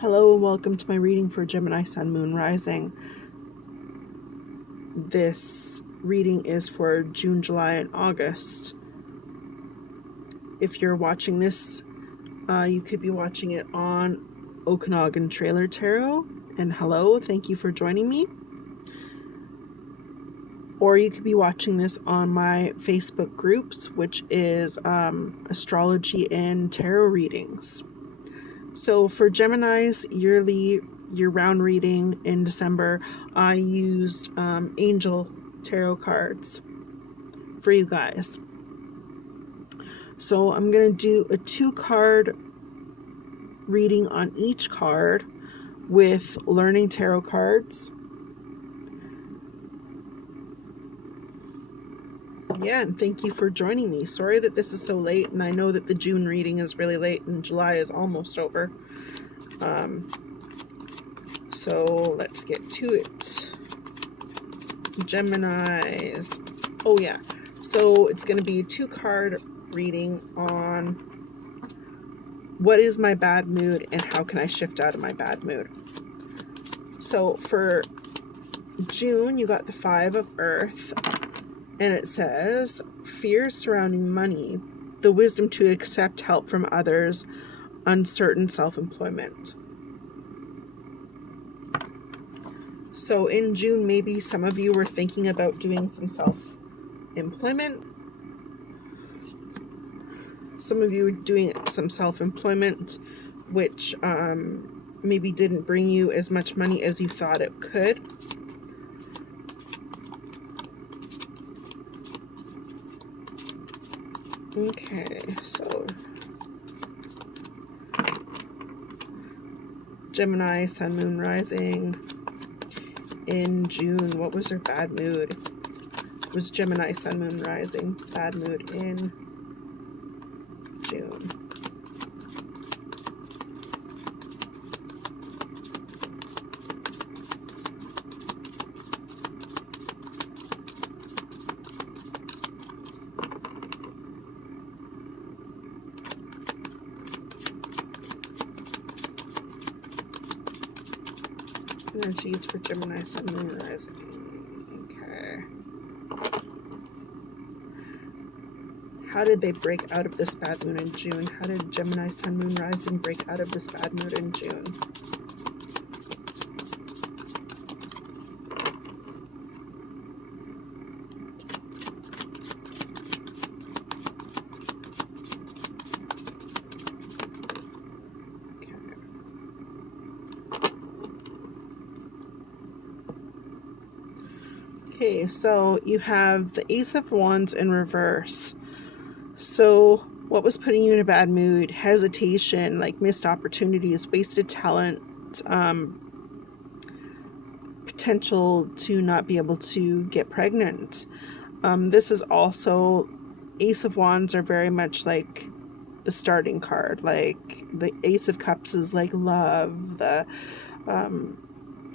Hello and welcome to my reading for Gemini Sun, Moon, Rising. This reading is for June, July, and August. If you're watching this, you could be watching it on Okanagan Trailer Tarot. And hello, thank you for joining me. Or you could be watching this on my Facebook groups, which is astrology and tarot readings. So for Gemini's year-round reading in December, I used angel tarot cards for you guys. So I'm going to do a 2-card reading on each card with learning tarot cards. Yeah, and thank you for joining me. Sorry that this is so late, and I know that the June reading is really late and July is almost over. So let's get to it. Gemini's. Oh yeah. So it's going to be a 2-card reading on what is my bad mood and how can I shift out of my bad mood. So for June, you got the 5 of Earth. And it says, fears surrounding money, the wisdom to accept help from others, uncertain self-employment. So in June, maybe some of you were thinking about doing some self-employment. Some of you were doing some self-employment, which maybe didn't bring you as much money as you thought it could. Okay, so Gemini, Sun, Moon, Rising in June. What was their bad mood? It was Gemini, Sun, Moon, Rising. Bad mood in June. Energies for Gemini, Sun, Moon, Rising. Okay. How did they break out of this bad mood in June? How did Gemini, Sun, Moon, Rising break out of this bad mood in June? Okay, so you have the Ace of Wands in reverse. So what was putting you in a bad mood? Hesitation, like missed opportunities, wasted talent, potential to not be able to get pregnant. This is also, Ace of Wands are very much like the starting card. Like the Ace of Cups is like love. The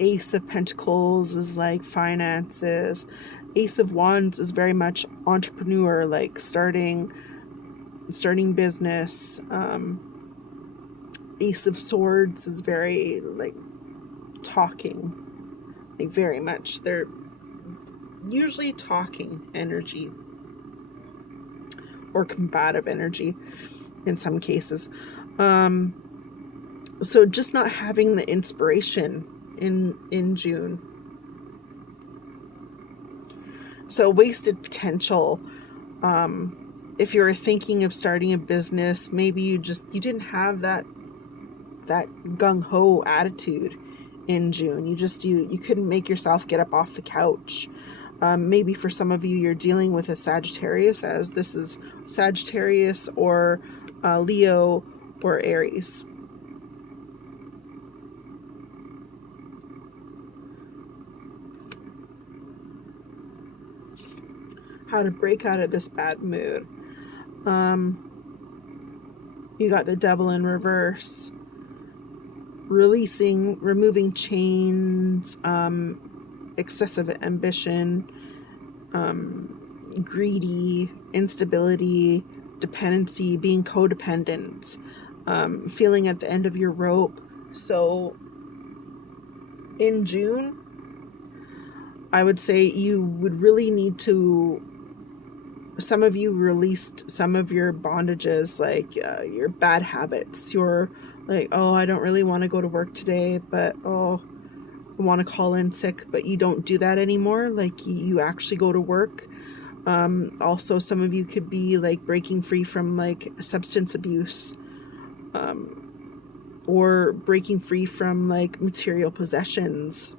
Ace of Pentacles is like finances. Ace of Wands is very much entrepreneur, like starting business. Ace of Swords is very like talking, like very much. They're usually talking energy or combative energy in some cases. So just not having the inspiration in June. So wasted potential. If you're thinking of starting a business, maybe you didn't have that gung-ho attitude in June. You couldn't make yourself get up off the couch. Maybe for some of you, you're dealing with a Sagittarius, as this is Sagittarius or Leo or Aries. How to break out of this bad mood. You got the Devil in reverse. Removing chains, excessive ambition, greedy, instability, dependency, being codependent, feeling at the end of your rope, So in June, I would say you would really need to, some of you released some of your bondages, like your bad habits. You're like, oh, I don't really want to go to work today, but oh, I want to call in sick, but you don't do that anymore. Like you actually go to work. Also, some of you could be like breaking free from like substance abuse, or breaking free from like material possessions,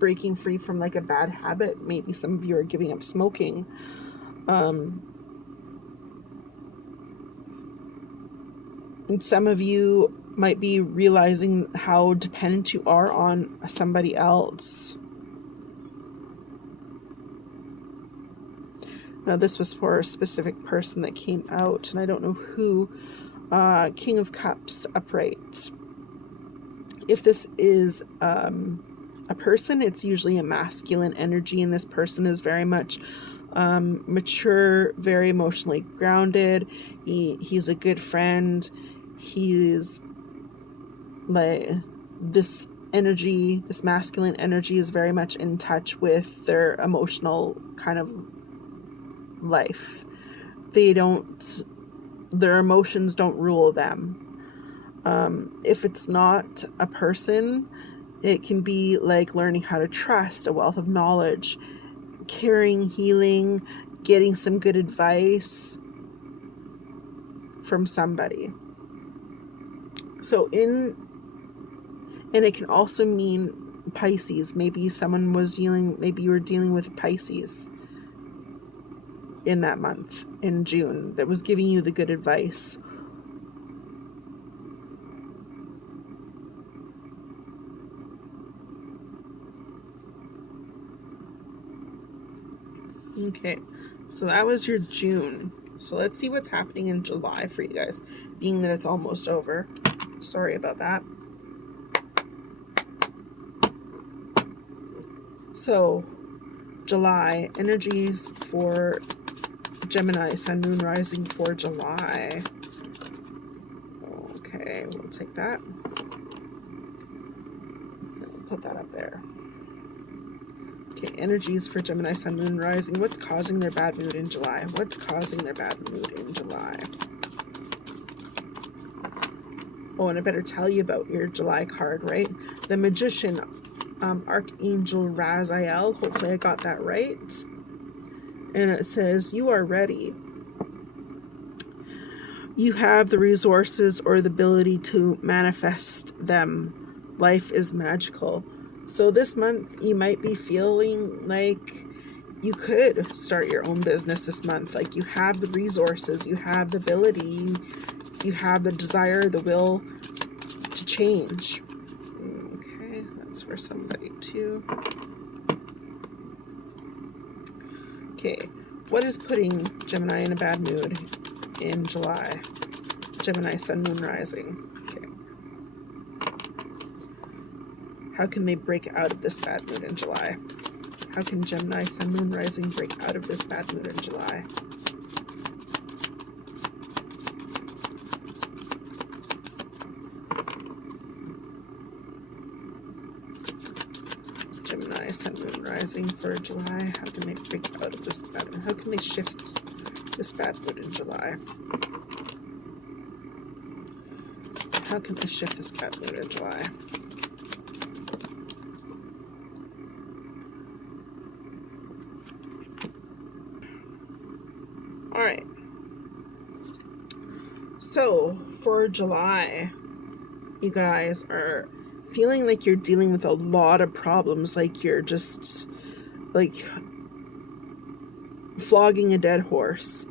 breaking free from like a bad habit. Maybe some of you are giving up smoking. And some of you might be realizing how dependent you are on somebody else. Now, this was for a specific person that came out, and I don't know who. King of Cups upright. If this is a person, it's usually a masculine energy, and this person is very much mature, very emotionally grounded. He's a good friend. He's like, this energy, this masculine energy is very much in touch with their emotional kind of life. Their emotions don't rule them. If it's not a person, it can be like learning how to trust, a wealth of knowledge, caring, healing, getting some good advice from somebody. And it can also mean Pisces. Maybe you were dealing with Pisces in that month, in June, that was giving you the good advice. Okay, so that was your June. So let's see what's happening in July for you guys, being that it's almost over. Sorry about that. So, July, energies for Gemini, Sun, Moon, Rising for July. Okay, we'll take that. We'll put that up there. Okay, energies for Gemini, Sun, Moon, Rising. What's causing their bad mood in July? What's causing their bad mood in July? Oh, and I better tell you about your July card, right? The Magician, Archangel Raziel. Hopefully I got that right. And it says, you are ready. You have the resources or the ability to manifest them. Life is magical. So this month you might be feeling like you could start your own business this month. Like you have the resources, you have the ability, you have the desire, the will to change. Okay, that's for somebody too. Okay, what is putting Gemini in a bad mood in July? Gemini, Sun, Moon, Rising. Okay. How can they break out of this bad mood in July? How can Gemini, Sun, Moon, Rising break out of this bad mood in July? Gemini, Sun, Moon, Rising for July. How can they break out of this bad mood? How can they shift this bad mood in July? How can they shift this bad mood in July? All right. So for July, you guys are feeling like you're dealing with a lot of problems, like you're just like flogging a dead horse.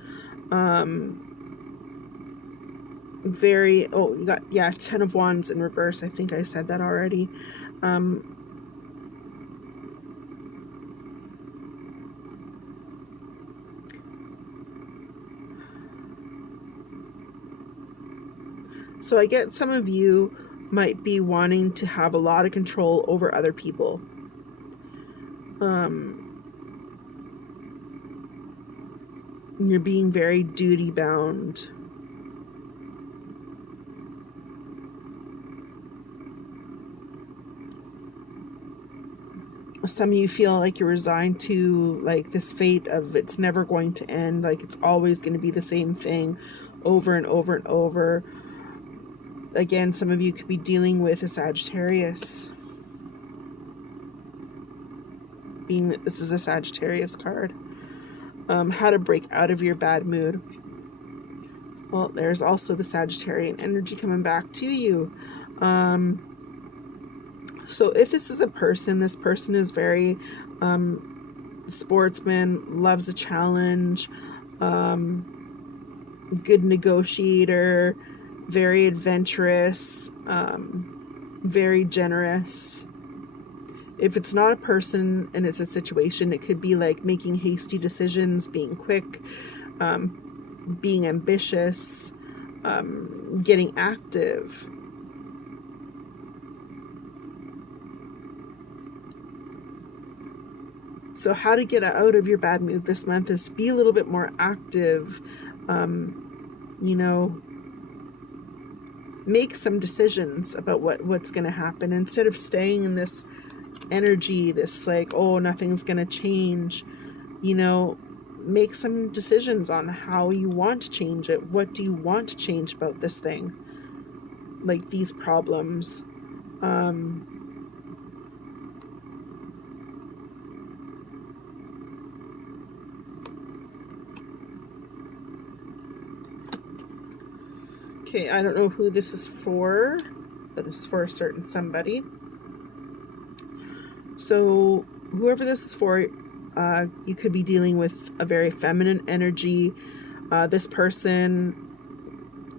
You got, yeah, 10 of Wands in reverse. I think I said that already. So I get some of you might be wanting to have a lot of control over other people. You're being very duty bound. Some of you feel like you're resigned to like this fate of it's never going to end, like it's always going to be the same thing over and over and over. Again, some of you could be dealing with a Sagittarius, being that this is a Sagittarius card. How to break out of your bad mood. Well, there's also the Sagittarian energy coming back to you. So if this is a person, this person is very sportsman, loves a challenge, good negotiator, very adventurous, very generous. If it's not a person and it's a situation, it could be like making hasty decisions, being quick, being ambitious, getting active. So how to get out of your bad mood this month is to be a little bit more active, you know, make some decisions about what's going to happen instead of staying in this energy, this like, oh, nothing's going to change. You know, make some decisions on how you want to change it. What do you want to change about this thing? Like these problems. Okay, I don't know who this is for, but it's for a certain somebody. So whoever this is for, you could be dealing with a very feminine energy. This person,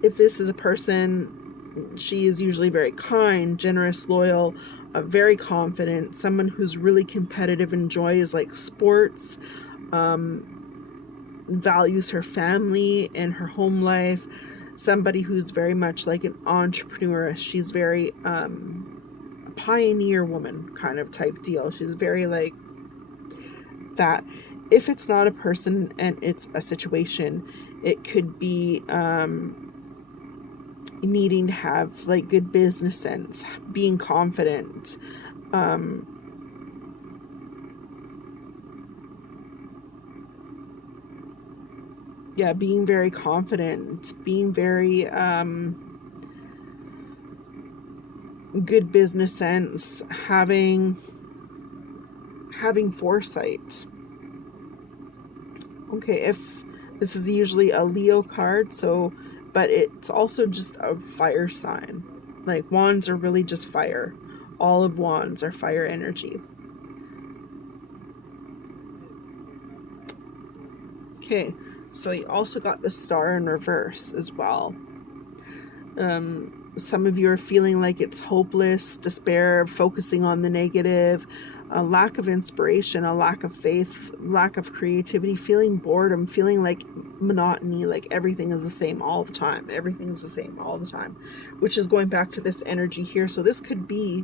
if this is a person, she is usually very kind, generous, loyal, very confident, someone who's really competitive, enjoys like sports, values her family and her home life. Somebody who's very much like an entrepreneur. She's very a pioneer woman kind of type deal. She's very like that. If it's not a person and it's a situation, it could be needing to have like good business sense, being confident, being very confident, being very good business sense, having foresight. Okay, if this is usually a Leo card, so but it's also just a fire sign. Like wands are really just fire. All of wands are fire energy. Okay, so you also got the star in reverse as well. Some of you are feeling like it's hopeless, despair, focusing on the negative, a lack of inspiration, a lack of faith, lack of creativity, feeling boredom, feeling like monotony, like everything is the same all the time. Everything's the same all the time, which is going back to this energy here. So this could be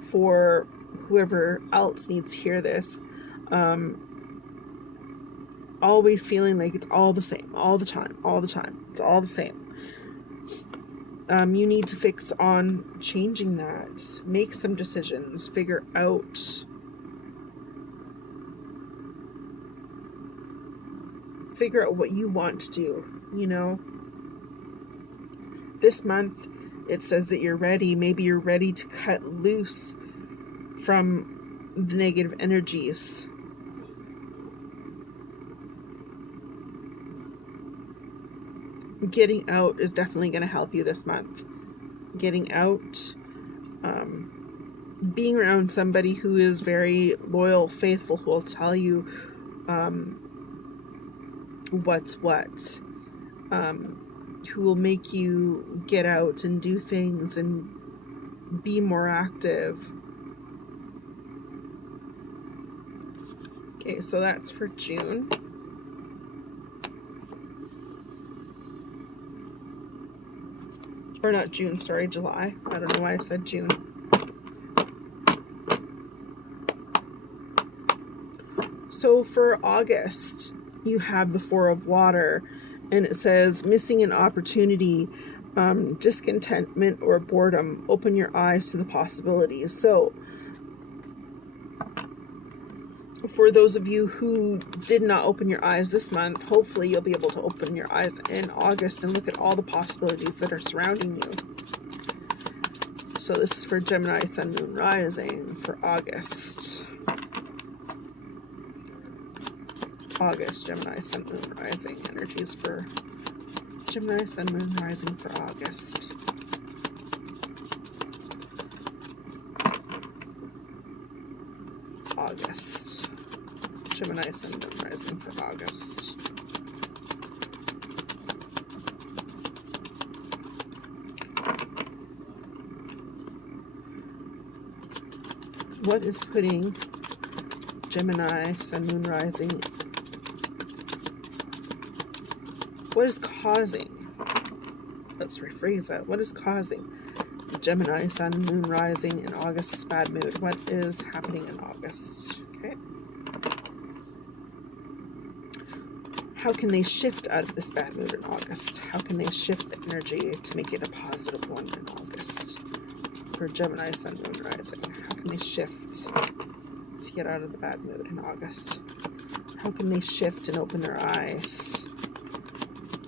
for whoever else needs to hear this. Always feeling like it's all the same, all the time, all the time. It's all the same. You need to fix on changing that. Make some decisions. Figure out what you want to do, you know. This month, it says that you're ready. Maybe you're ready to cut loose from the negative energies. Getting out is definitely going to help you this month. Getting out, being around somebody who is very loyal, faithful, who will tell you what's what, who will make you get out and do things and be more active. Okay, so that's for June. Or not June, sorry, July. I don't know why I said June. So for August, you have the Four of Water, and it says missing an opportunity, discontentment or boredom. Open your eyes to the possibilities. So For those of you who did not open your eyes this month, hopefully you'll be able to open your eyes in August and look at all the possibilities that are surrounding you. So this is for Gemini, Sun, Moon, Rising for August. August, Gemini, Sun, Moon, Rising. Energies for Gemini, Sun, Moon, Rising for August. August. Gemini, Sun, Moon, Rising for August. What is putting Gemini, Sun, Moon, Rising? What is causing? Let's rephrase that. What is causing Gemini, Sun, Moon, Rising in August's bad mood? What is happening in August? Okay. How can they shift out of this bad mood in August? How can they shift the energy to make it a positive one in August? For Gemini, Sun, Moon, Rising. How can they shift to get out of the bad mood in August? How can they shift and open their eyes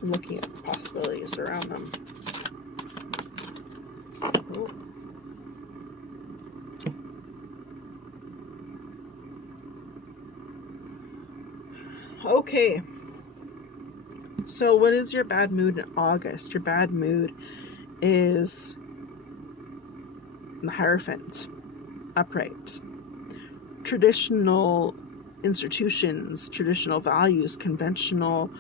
and looking at the possibilities around them? Oh. Okay. So what is your bad mood in August? Your bad mood is the Hierophant, upright. Traditional institutions, traditional values, conventional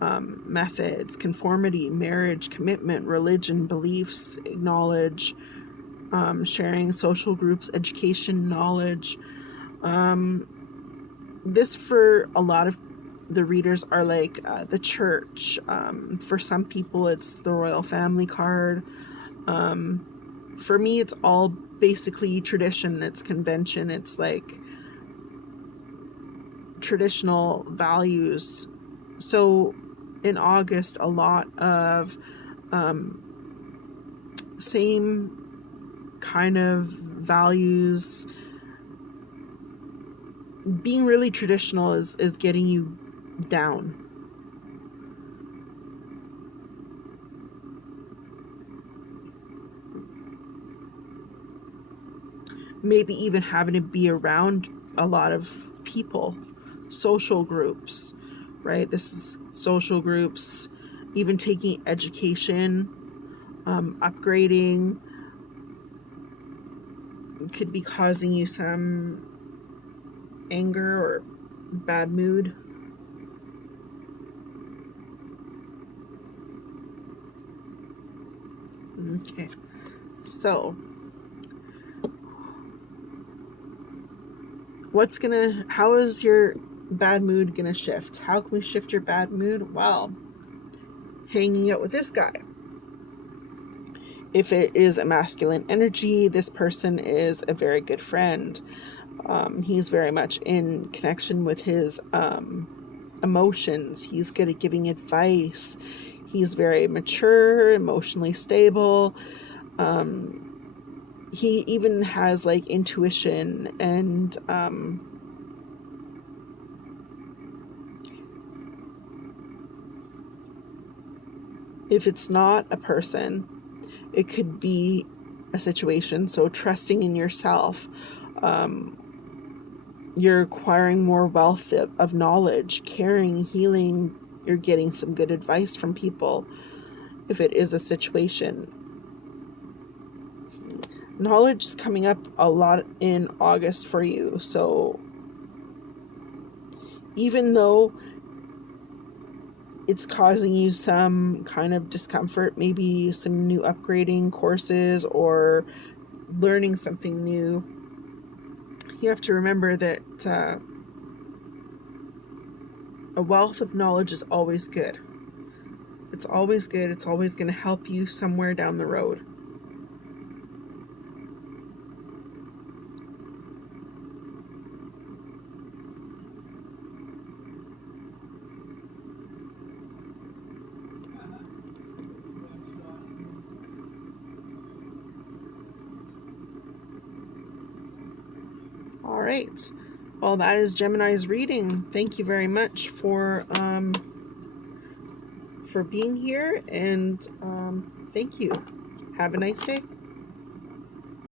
methods, conformity, marriage, commitment, religion, beliefs, acknowledge, sharing, social groups, education, knowledge. This for a lot of the readers are like the church. For some people, it's the royal family card. For me, it's all basically tradition. It's convention. It's like traditional values. So in August, a lot of same kind of values. Being really traditional is getting you down. Maybe even having to be around a lot of people, social groups, right? This is social groups, even taking education, upgrading could be causing you some anger or bad mood. Okay, so how is your bad mood gonna shift? How can we shift your bad mood? Well, hanging out with this guy. If it is a masculine energy, this person is a very good friend. He's very much in connection with his emotions. He's good at giving advice. He's very mature, emotionally stable. He even has like intuition and if it's not a person, it could be a situation. So trusting in yourself. You're acquiring more wealth of knowledge, caring, healing. You're getting some good advice from people. If it is a situation, knowledge is coming up a lot in August for you. So even though it's causing you some kind of discomfort, maybe some new upgrading courses or learning something new, you have to remember that a wealth of knowledge is always good. It's always good. It's always going to help you somewhere down the road. All right. Well, that is Gemini's reading. Thank you very much for being here, and thank you. Have a nice day.